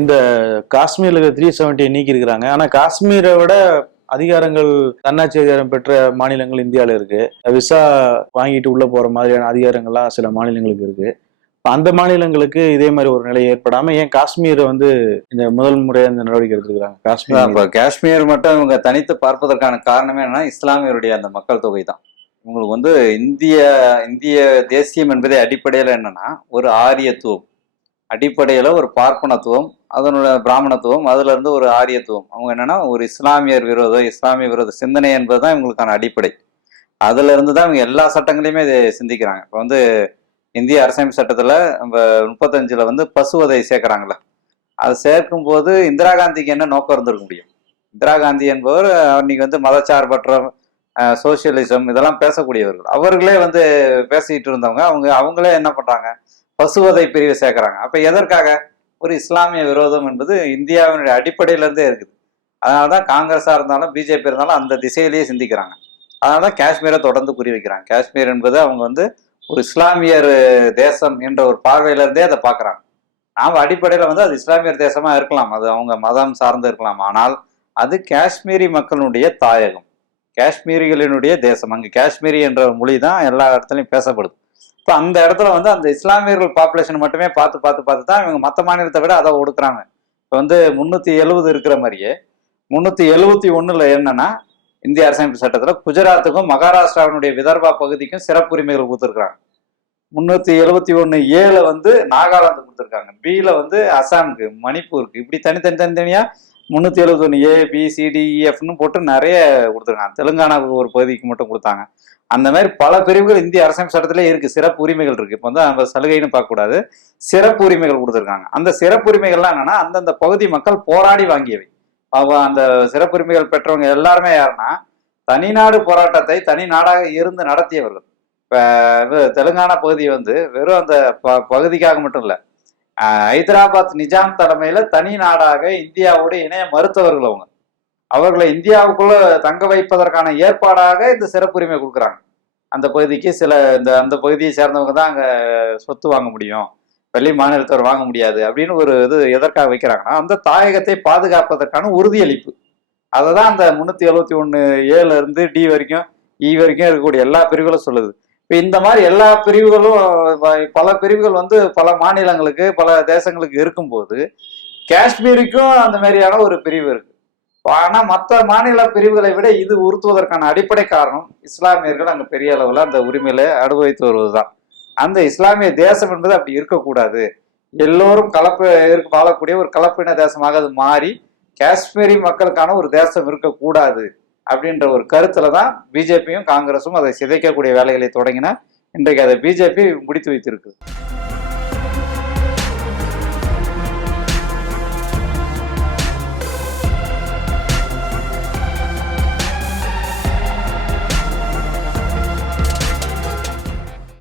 இந்த காஷ்மீர்ல 370 நீக்கி இருக்கிறாங்க. ஆனா காஷ்மீரை விட அதிகாரங்கள் தன்னாட்சி அதிகாரம் பெற்ற மாநிலங்கள் இந்தியாவில இருக்கு. விசா வாங்கிட்டு உள்ள போற மாதிரியான அதிகாரங்கள்லாம் சில மாநிலங்களுக்கு இருக்கு. அந்த மாநிலங்களுக்கு இதே மாதிரி ஒரு நிலை ஏற்படாம ஏன் காஷ்மீரை இந்த முதல் முறையா இந்த நடவடிக்கை எடுத்துக்கிறாங்க? காஷ்மீர் காஷ்மீர் மட்டும் இவங்க தனித்து பார்ப்பதற்கான காரணமே என்னன்னா இஸ்லாமியருடைய அந்த மக்கள் தொகை தான். இவங்களுக்கு இந்திய இந்திய தேசியம் என்பதே அடிப்படையில என்னன்னா ஒரு ஆரியத்துவம் அடிப்படையில ஒரு பார்ப்பனத்துவம், அதனோட பிராமணத்துவம், அதுல இருந்து ஒரு ஆரியத்துவம். அவங்க என்னன்னா ஒரு இஸ்லாமிய விரோத சிந்தனை என்பதுதான் இவங்களுக்கான அடிப்படை. அதுல இருந்துதான் இவங்க எல்லா சட்டங்களையுமே இதை சிந்திக்கிறாங்க. இப்போ இந்திய அரசமைப்பு சட்டத்துல நம்ம 35ல பசுவதை சேர்க்கிறாங்களே, அது சேர்க்கும் போது இந்திரா காந்திக்கு என்ன நோக்கம் இருந்திருக்க முடியும்? இந்திரா காந்தி என்பவர் அன்னைக்கு மதச்சார்பற்ற சோசியலிசம் இதெல்லாம் பேசக்கூடியவர்கள். அவர்களே பேசிட்டு இருந்தவங்க. அவங்களே என்ன பண்றாங்க? பசுவதை பிரிவை சேர்க்கிறாங்க. அப்ப எதற்காக? ஒரு இஸ்லாமிய விரோதம் என்பது இந்தியாவினுடைய அடிப்படையில இருந்தே இருக்குது. அதனாலதான் காங்கிரஸா இருந்தாலும் பிஜேபி இருந்தாலும் அந்த திசையிலேயே சிந்திக்கிறாங்க. அதனாலதான் காஷ்மீரை தொடர்ந்து குறி வைக்கிறாங்க. காஷ்மீர் என்பது அவங்க ஒரு இஸ்லாமியர் தேசம் என்ற ஒரு பார்வையில இருந்தே அதை பாக்குறாங்க. நாம அடிப்படையில அது இஸ்லாமியர் தேசமா இருக்கலாம், அது அவங்க மதம் சார்ந்து இருக்கலாம். ஆனால் அது காஷ்மீரி மக்களுடைய தாயகம், காஷ்மீரிகளினுடைய தேசம். அங்கு காஷ்மீரி என்ற மொழி தான் எல்லா இடத்துலையும் பேசப்படுது. இப்போ அந்த இடத்துல அந்த இஸ்லாமியர்கள் பாப்புலேஷன் மட்டுமே பார்த்து தான் இவங்க மற்ற மாநிலத்தை விட அதை ஒடுக்குறாங்க. இப்போ 370 இருக்கிற மாதிரியே 371 என்னன்னா இந்திய அரசமைப்பு சட்டத்துல குஜராத்துக்கும் மகாராஷ்டிராவினுடைய விதர்பா பகுதிக்கும் சிறப்புரிமைகள் கொடுத்துருக்காங்க. 371A நாகாலாந்து கொடுத்துருக்காங்க. பில அசாமுக்கு, மணிப்பூருக்கு, இப்படி தனித்தனியா 371A, B, C, D, E, Fன்னு போட்டு நிறைய கொடுத்துருக்காங்க. தெலுங்கானாவுக்கு ஒரு பகுதிக்கு மட்டும் கொடுத்தாங்க. அந்த மாதிரி பல பிரிவுகள் இந்திய அரசமைப்பு சட்டத்திலே இருக்கு, சிறப்பு உரிமைகள் இருக்கு. இப்போ நம்ம சலுகைன்னு பார்க்கக்கூடாது, சிறப்பு உரிமைகள் கொடுத்துருக்காங்க. அந்த சிறப்பு உரிமைகள்லாம் என்னன்னா அந்தந்த பகுதி மக்கள் போராடி வாங்கியவை. அந்த சிறப்புரிமைகள் பெற்றவங்க எல்லாருமே யாருன்னா தனிநாடு போராட்டத்தை தனி நாடாக இருந்து நடத்தியவர்கள். இப்ப தெலுங்கானா பகுதி வெறும் அந்த பகுதிக்காக மட்டும் இல்ல, ஹைதராபாத் நிஜாம் தலைமையில தனி நாடாக இந்தியாவோடு இணைய மறுத்தவர்கள். அவர்களை இந்தியாவுக்குள்ள தங்க வைப்பதற்கான ஏற்பாடாக இந்த சிறப்புரிமை கொடுக்குறாங்க. அந்த பகுதிக்கு அந்த பகுதியை சேர்ந்தவங்க தான் அங்க சொத்து வாங்க முடியும், வெளி மாநிலத்தவர் வாங்க முடியாது அப்படின்னு ஒரு எதற்காக வைக்கிறாங்கன்னா அந்த தாயகத்தை பாதுகாப்பதற்கான உறுதியளிப்பு. அதை தான் அந்த 371A இருந்து D வரைக்கும், E வரைக்கும் இருக்கக்கூடிய எல்லா பிரிவுகளும் சொல்லுது. இப்போ இந்த மாதிரி எல்லா பிரிவுகளும் பல பிரிவுகள் பல மாநிலங்களுக்கு பல தேசங்களுக்கு இருக்கும்போது காஷ்மீருக்கும் அந்த மாதிரியான ஒரு பிரிவு இருக்கு. ஆனா மற்ற மாநில பிரிவுகளை விட இது உறுத்துவதற்கான அடிப்படை காரணம் இஸ்லாமியர்கள் அங்க பெரிய அளவுல அந்த உரிமையில அனுபவித்து வருவதுதான். அந்த இஸ்லாமிய தேசம் என்பது அப்படி இருக்கக்கூடாது, எல்லோரும் வாழக்கூடிய ஒரு கலப்பின தேசமாக அது மாறி காஷ்மீரி மக்களுக்கான ஒரு தேசம் இருக்கக்கூடாது அப்படின்ற ஒரு கருத்துலதான் பிஜேபியும் காங்கிரஸும் அதை சிதைக்கக்கூடிய வேலைகளை தொடங்கினா இன்றைக்கு அதை பிஜேபி முடித்து வைத்திருக்கு.